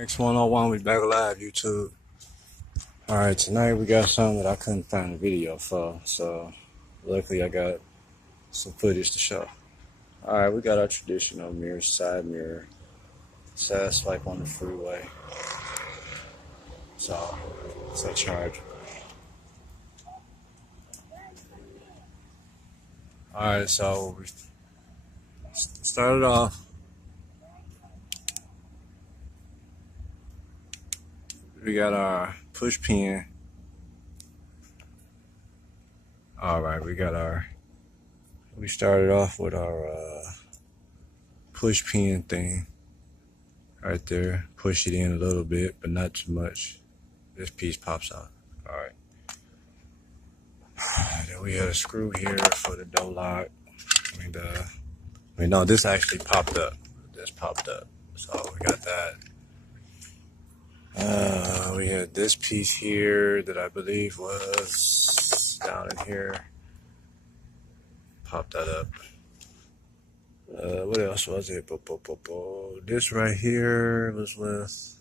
X101, we back live, YouTube. Alright, tonight we got something that I couldn't find a video for, so luckily I got some footage to show. Alright, we got our traditional mirror, side swipe on the freeway. So, it's a charge. Alright, so we started off. We got our push pin. Alright, we started off with our push pin thing right there. Push it in a little bit, but not too much. This piece pops out. Alright. Then we had a screw here for the door lock. No, this actually popped up. This popped up. So we got that. We had this piece here that I believe was down in here. Pop that up. What else was it? This right here was with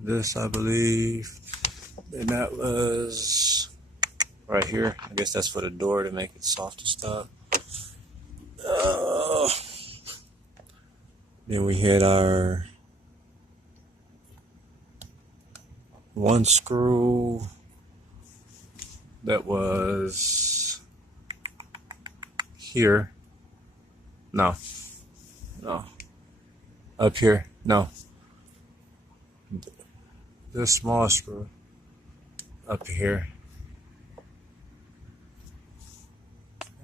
this, I believe. And that was right here. I guess that's for the door to make it soft and stuff. Then we had our one screw that was here. No. Up here. No. This small screw up here.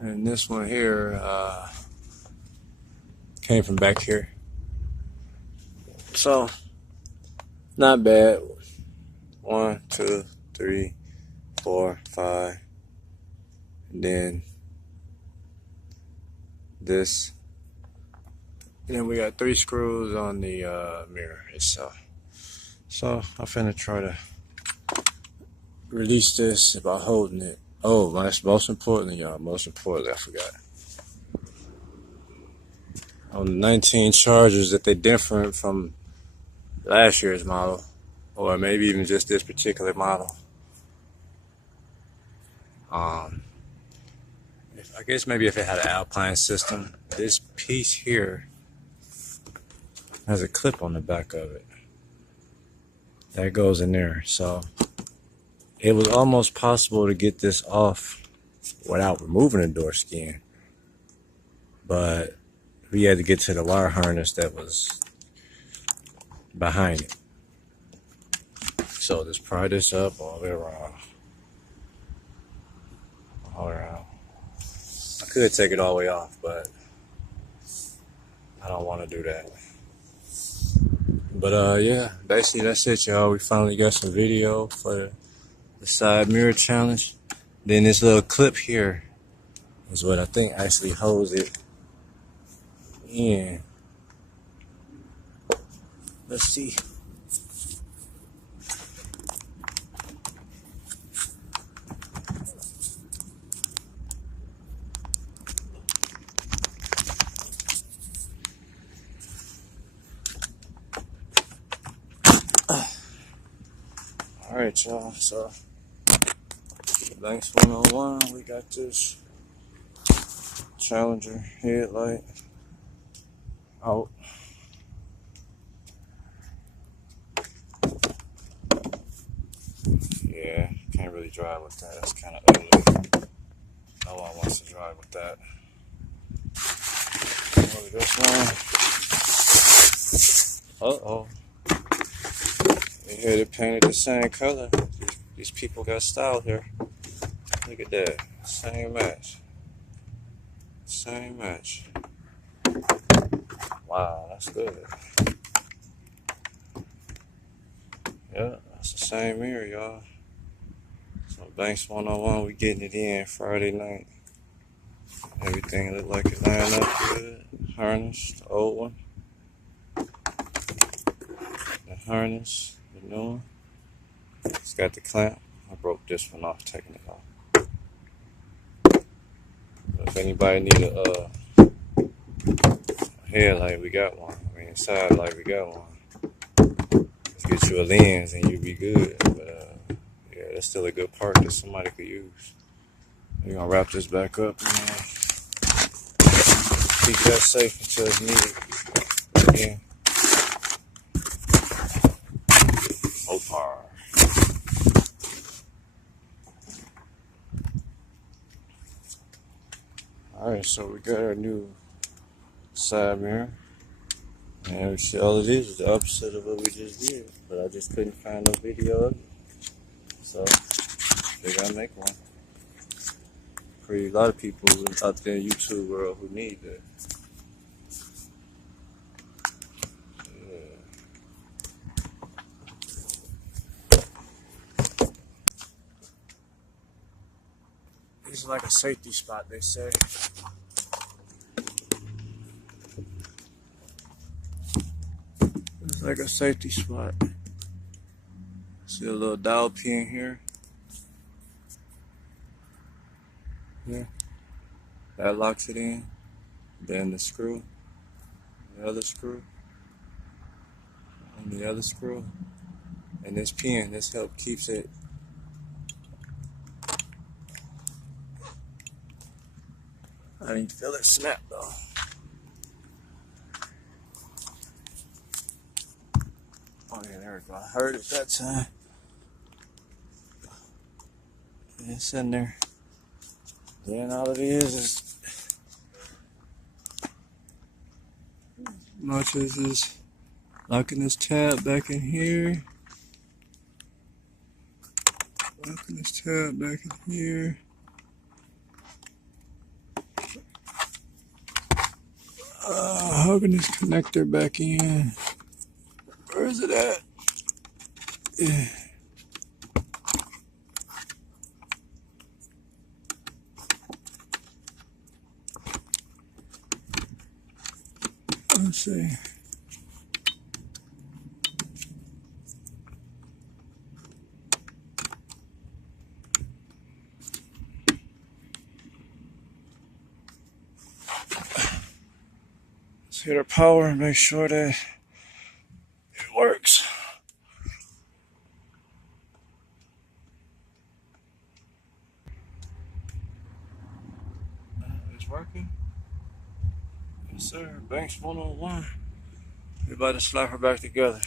And this one here came from back here. So, not bad. 1, 2, 3, 4, 5. And then this. And then we got 3 screws on the mirror itself. So I'm finna try to release this by holding it. Oh, that's most importantly, y'all. Most importantly, I forgot. On the 19 Chargers, that they're different from last year's model, or maybe even just this particular model. I guess maybe if it had an Alpine system, this piece here has a clip on the back of it. That goes in there. So it was almost possible to get this off without removing the door skin. But we had to get to the wire harness that was behind it. So just pry this up all the way around. All around. I could take it all the way off, but I don't want to do that. But yeah, basically that's it, y'all. We finally got some video for the side mirror challenge. Then this little clip here is what I think actually holds it in. Let's see. Alright, y'all, so thanks 101. We got this Challenger headlight out. Yeah, can't really drive with that. That's kind of ugly. No one wants to drive with that. This one. Uh-oh. They had it painted the same color. These people got style here. Look at that. Same match. Same match. Wow, that's good. Yeah, that's the same mirror, y'all. So Banks 101, we getting it in Friday night. Everything look like it lined up good. Harness, the old one. The harness. The new one. It's got the clamp. I broke this one off, taking it off. If anybody need a headlight, we got one. I mean, inside like we got one. Let's get you a lens and you'll be good. But yeah, that's still a good part that somebody could use. We're gonna wrap this back up and keep that safe until it's needed again. Opar. Alright, so we got our new side mirror. And see, all it is the opposite of what we just did. But I just couldn't find no video of it. So, they gotta make one. Pretty a lot of people out there in YouTube world who need that. It's like a safety spot, they say. It's like a safety spot. See a little dial pin here. Yeah. That locks it in. Then the screw. The other screw. And the other screw. And this pin, this help keeps it. I didn't feel it snap though. Oh yeah, there we go. I heard it that time. Yeah, it's in there. Then all it is much as is locking this tab back in here. Locking this tab back in here. Hooking this connector back in. Where is it at? Yeah. Let's see. Let's hit our power and make sure that it works. It's working. Yes, sir. Banks 101. We're about to slap her back together.